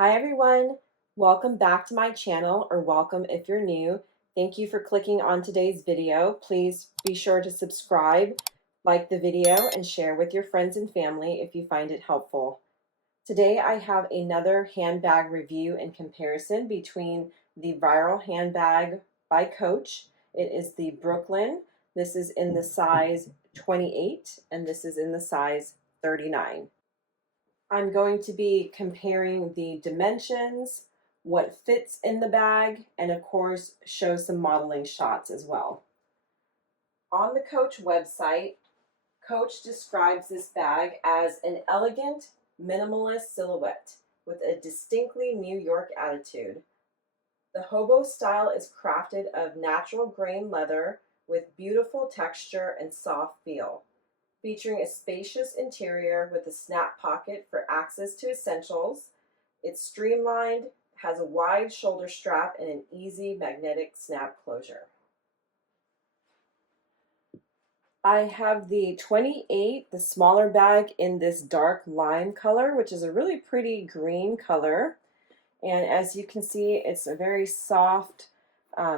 Hi everyone, welcome back to my channel, or welcome if you're new. Thank you for clicking on today's video. Please be sure to subscribe, like the video, and share with your friends and family if you find it helpful. Today I have another handbag review and comparison between the viral handbag by Coach. It is the Brooklyn. This is in the size 28 and this is in the size 39. I'm going to be comparing the dimensions, what fits in the bag, and of course show some modeling shots as well. On the Coach website, Coach describes this bag as an elegant, minimalist silhouette with a distinctly New York attitude. The hobo style is crafted of natural grain leather with beautiful texture and soft feel, featuring a spacious interior with a snap pocket for access to essentials. It's streamlined, has a wide shoulder strap, and an easy magnetic snap closure. I have the 28, the smaller bag, in this dark lime color, which is a really pretty green color. And as you can see, it's a very soft,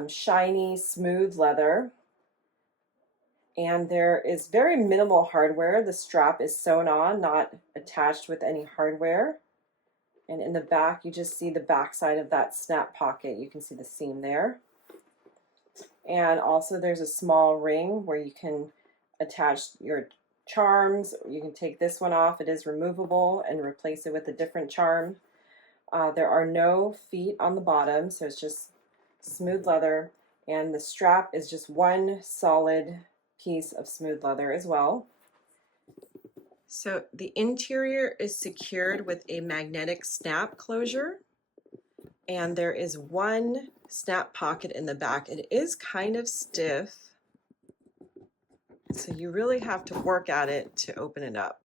shiny, smooth leather. And there is very minimal hardware. The strap is sewn on, not attached with any hardware. And in the back, you just see the back side of that snap pocket. You can see the seam there. And also there's a small ring where you can attach your charms. You can take this one off. It is removable and replace it with a different charm. There are no feet on the bottom, so it's just smooth leather. And the strap is just one solid piece of smooth leather as well. So the interior is secured with a magnetic snap closure, and there is one snap pocket in the back. It is kind of stiff, so you really have to work at it to open it up.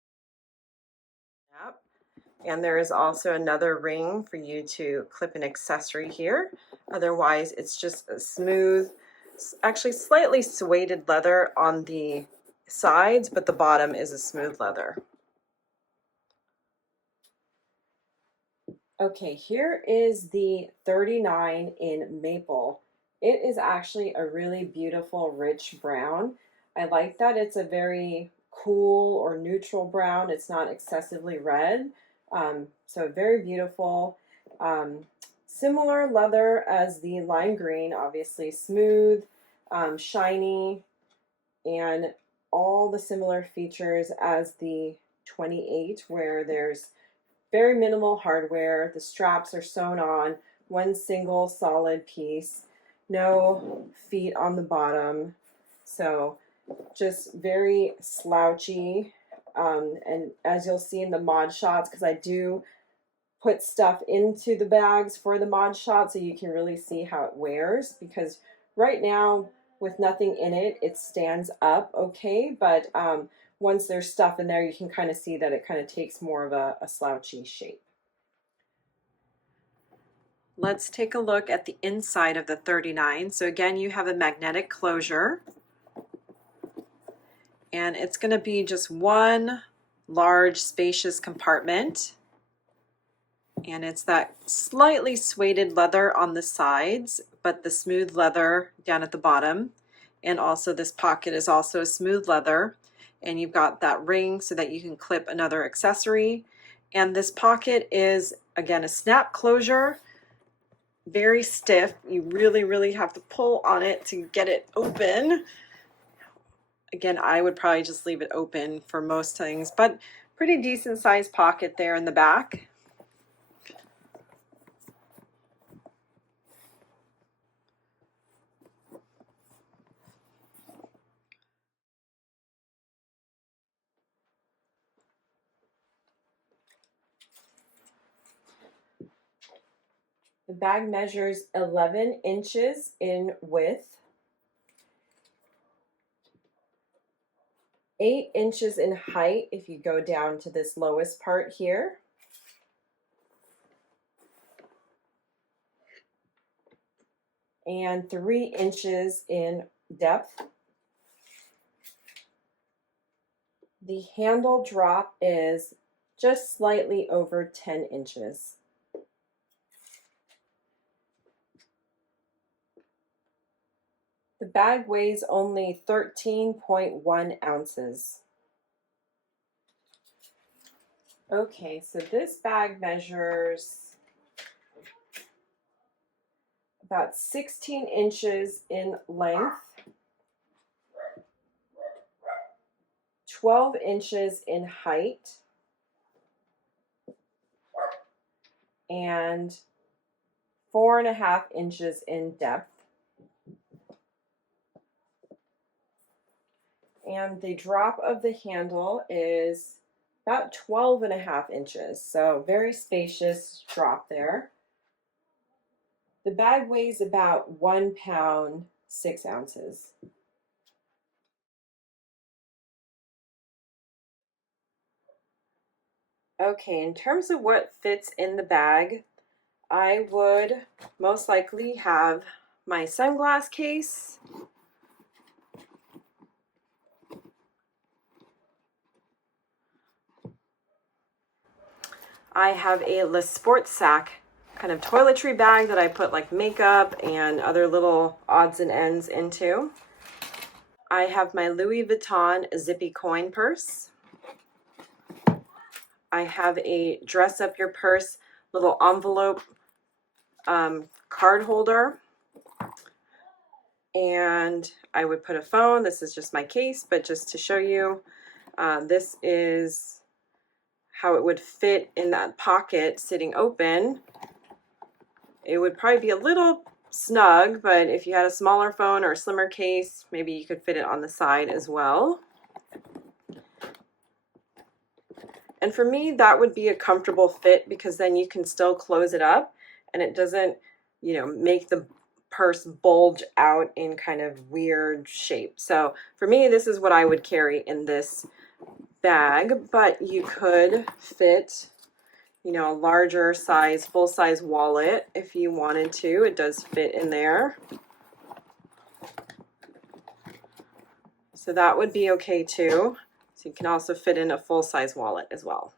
And there is also another ring for you to clip an accessory here. Otherwise, it's just a smooth, actually slightly suede leather on the sides, but the bottom is a smooth leather. Okay, here is the 39 in maple. It is actually a really beautiful, rich brown. I like that it's a very cool or neutral brown. It's not excessively red. So very beautiful. Similar leather as the lime green, obviously smooth, shiny, and all the similar features as the 28, where there's very minimal hardware. The straps are sewn on, one single solid piece, no feet on the bottom. So just very slouchy. And as you'll see in the mod shots, because I do put stuff into the bags for the mod shot so you can really see how it wears, because right now with nothing in it, it stands up okay, but once there's stuff in there, you can kind of see that it kind of takes more of a slouchy shape. Let's take a look at the inside of the 39. So again, you have a magnetic closure, and it's going to be just one large spacious compartment, and it's that slightly suede leather on the sides, but the smooth leather down at the bottom. And also this pocket is also a smooth leather, and you've got that ring so that you can clip another accessory. And this pocket is, again, a snap closure, very stiff. You really have to pull on it to get it open. Again, I would probably just leave it open for most things, but pretty decent sized pocket there in the back. The bag measures 11 inches in width, 8 inches in height if you go down to this lowest part here, and 3 inches in depth. The handle drop is just slightly over 10 inches. bag weighs only 13.1 ounces. Okay, so this bag measures about 16 inches in length, 12 inches in height, and 4.5 inches in depth. And the drop of the handle is about 12.5 inches, so very spacious drop there. The bag weighs about 1 pound, 6 ounces. Okay, in terms of what fits in the bag, I would most likely have my sunglass case, I have a Le Sport Sac kind of toiletry bag that I put like makeup and other little odds and ends into. I have my Louis Vuitton zippy coin purse. I have a dress up your purse little envelope card holder. And I would put a phone. This is just my case, but just to show you, this is how it would fit in that pocket sitting open. It would probably be a little snug, but if you had a smaller phone or a slimmer case, maybe you could fit it on the side as well. And for me, that would be a comfortable fit because then you can still close it up and it doesn't, make the purse bulge out in kind of weird shape. So for me, this is what I would carry in this bag, but you could fit, a larger size, full-size wallet if you wanted to. It does fit in there. So that would be okay too. So you can also fit in a full-size wallet as well.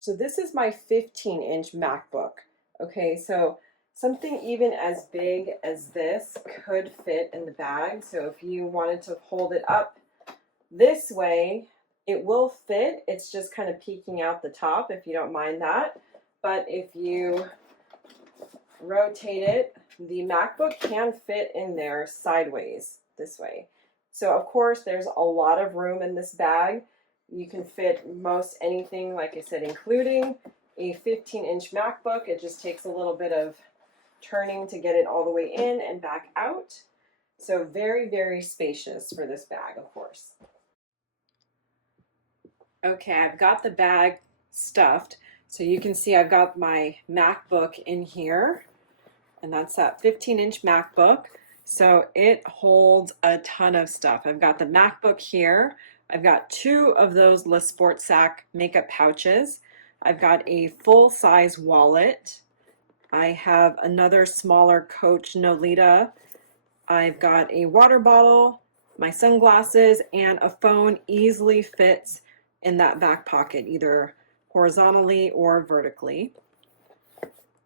So this is my 15-inch MacBook. Okay, so something even as big as this could fit in the bag. So if you wanted to hold it up this way, it will fit. It's just kind of peeking out the top if you don't mind that. But if you rotate it, the MacBook can fit in there sideways this way. So of course there's a lot of room in this bag. You can fit most anything, like I said, including a 15-inch MacBook. It just takes a little bit of turning to get it all the way in and back out. So very, very spacious for this bag, of course. Okay, I've got the bag stuffed. So you can see I've got my MacBook in here, and that's that 15-inch MacBook. So it holds a ton of stuff. I've got the MacBook here. I've got 2 of those Le Sport Sac makeup pouches. I've got a full-size wallet. I have another smaller Coach Nolita. I've got a water bottle, my sunglasses, and a phone easily fits in that back pocket, either horizontally or vertically.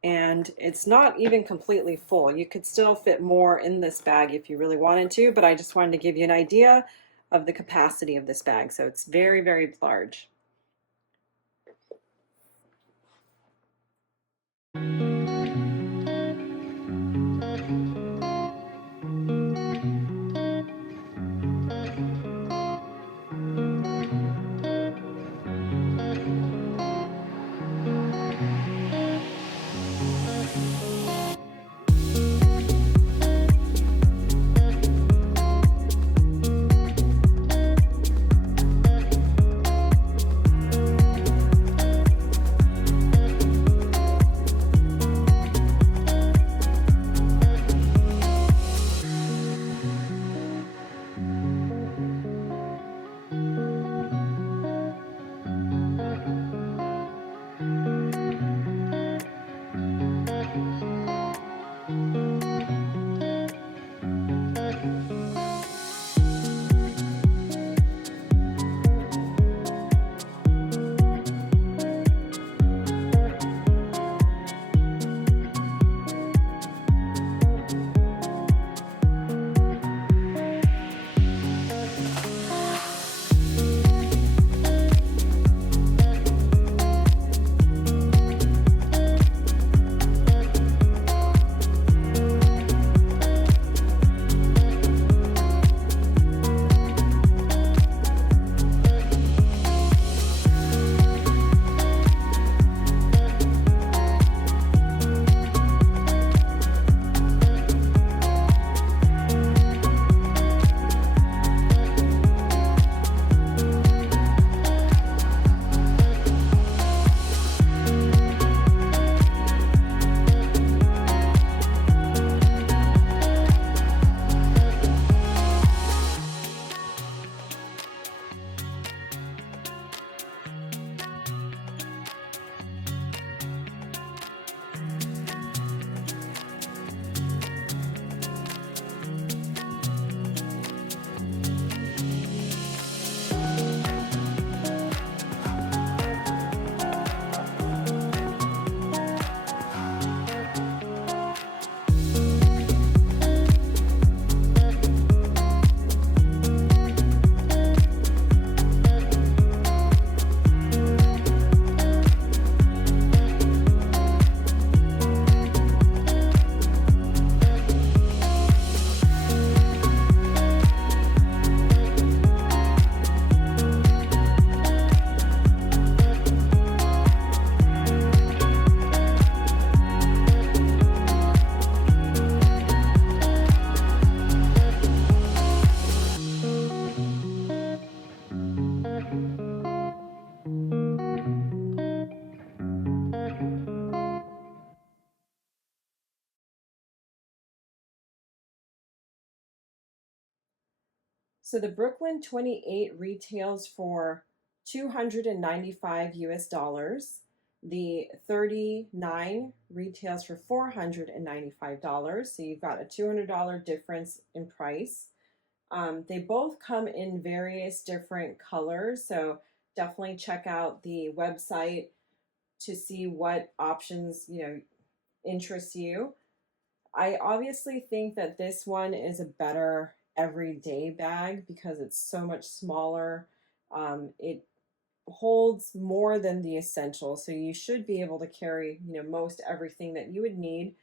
And it's not even completely full. You could still fit more in this bag if you really wanted to, but I just wanted to give you an idea of the capacity of this bag. So it's very, very large. So the Brooklyn 28 retails for $295 US. The 39 retails for $495. So you've got a $200 difference in price. They both come in various different colors, so definitely check out the website to see what options, interest you. I obviously think that this one is a better everyday bag because it's so much smaller. It holds more than the essentials, so you should be able to carry, most everything that you would need.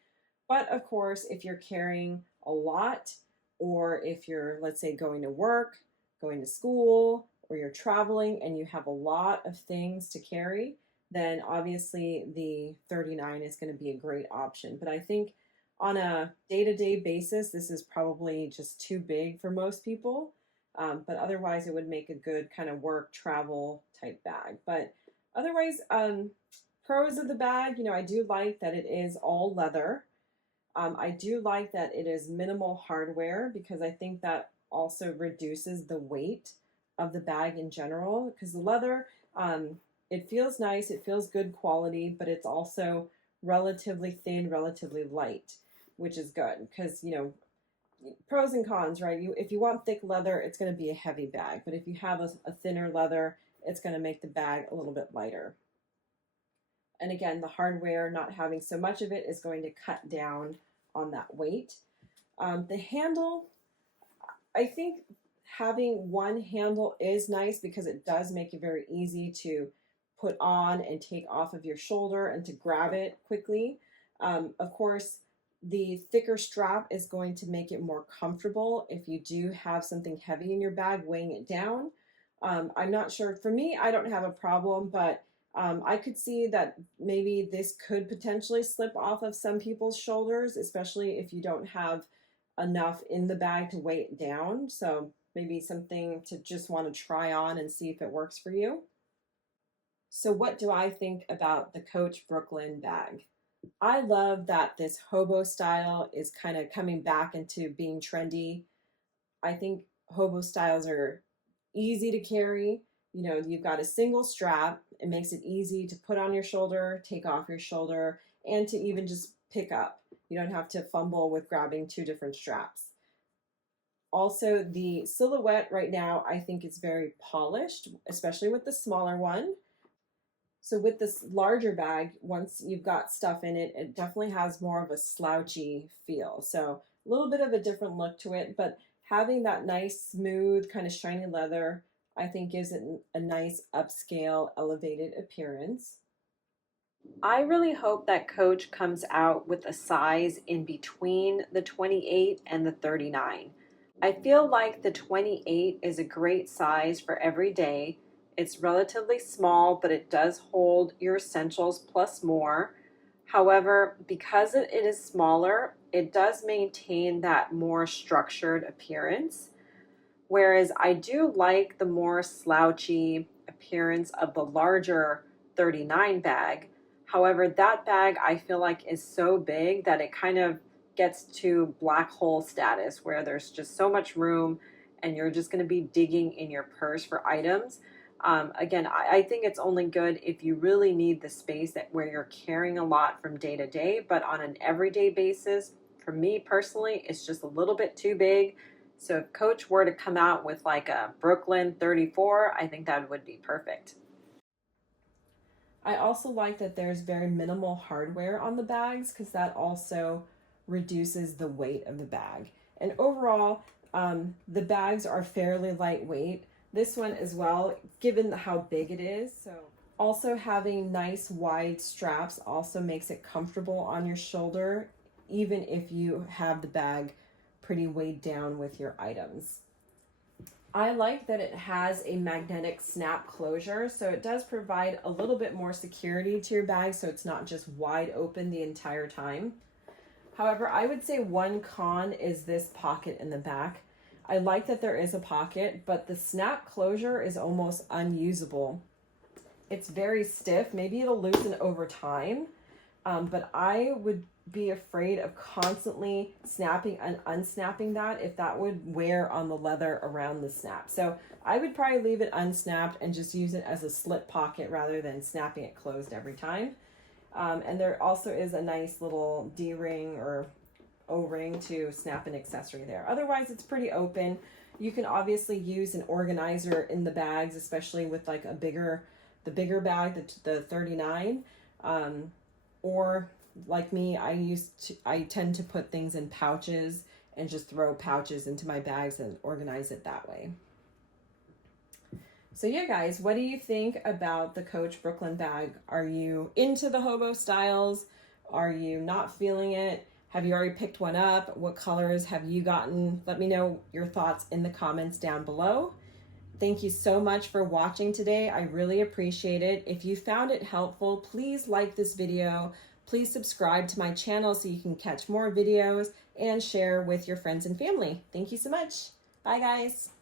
But of course, if you're carrying a lot, or if you're, let's say, going to work, going to school, or you're traveling and you have a lot of things to carry, then obviously the 39 is going to be a great option. But I think on a day-to-day basis, this is probably just too big for most people. But otherwise, it would make a good kind of work travel type bag. But otherwise, pros of the bag, I do like that it is all leather. I do like that it is minimal hardware because I think that also reduces the weight of the bag in general because the leather, it feels nice, it feels good quality, but it's also relatively thin, relatively light, which is good because, pros and cons, right? If you want thick leather, it's going to be a heavy bag, but if you have a thinner leather, it's going to make the bag a little bit lighter. And again, the hardware, not having so much of it, is going to cut down on that weight. The handle, I think having one handle is nice because it does make it very easy to put on and take off of your shoulder and to grab it quickly. Of course, the thicker strap is going to make it more comfortable if you do have something heavy in your bag weighing it down. I'm not sure. For me, I don't have a problem, but I could see that maybe this could potentially slip off of some people's shoulders, especially if you don't have enough in the bag to weigh it down. So maybe something to just want to try on and see if it works for you. So what do I think about the Coach Brooklyn bag? I love that this hobo style is kind of coming back into being trendy. I think hobo styles are easy to carry. You've got a single strap. It makes it easy to put on your shoulder, take off your shoulder, and to even just pick up. You don't have to fumble with grabbing two different straps. Also, the silhouette right now, I think is very polished, especially with the smaller one. So with this larger bag, once you've got stuff in it, it definitely has more of a slouchy feel. So a little bit of a different look to it, but having that nice, smooth, kind of shiny leather, I think gives it a nice upscale, elevated appearance. I really hope that Coach comes out with a size in between the 28 and the 39. I feel like the 28 is a great size for every day. It's relatively small, but it does hold your essentials plus more. However, because it is smaller, it does maintain that more structured appearance. Whereas I do like the more slouchy appearance of the larger 39 bag. However, that bag I feel like is so big that it kind of gets to black hole status where there's just so much room and you're just going to be digging in your purse for items. Again, I think it's only good if you really need the space that where you're carrying a lot from day to day, but on an everyday basis, for me personally, it's just a little bit too big. So if Coach were to come out with like a Brooklyn 34, I think that would be perfect. I also like that there's very minimal hardware on the bags because that also reduces the weight of the bag. And overall, the bags are fairly lightweight. This one as well, given how big it is. So also having nice wide straps also makes it comfortable on your shoulder, even if you have the bag pretty weighed down with your items. I like that it has a magnetic snap closure, so it does provide a little bit more security to your bag so it's not just wide open the entire time. However, I would say one con is this pocket in the back. I like that there is a pocket, but the snap closure is almost unusable. It's very stiff. Maybe it'll loosen over time, but I would be afraid of constantly snapping and unsnapping that if that would wear on the leather around the snap. So I would probably leave it unsnapped and just use it as a slip pocket rather than snapping it closed every time. And there also is a nice little D-ring or O-ring to snap an accessory there. Otherwise, it's pretty open. You can obviously use an organizer in the bags, especially with like the bigger bag, the 39. Or like me, I tend to put things in pouches and just throw pouches into my bags and organize it that way. So yeah, guys, what do you think about the Coach Brooklyn bag? Are you into the hobo styles? Are you not feeling it? Have you already picked one up? What colors have you gotten? Let me know your thoughts in the comments down below. Thank you so much for watching today. I really appreciate it. If you found it helpful, please like this video. Please subscribe to my channel so you can catch more videos and share with your friends and family. Thank you so much. Bye, guys.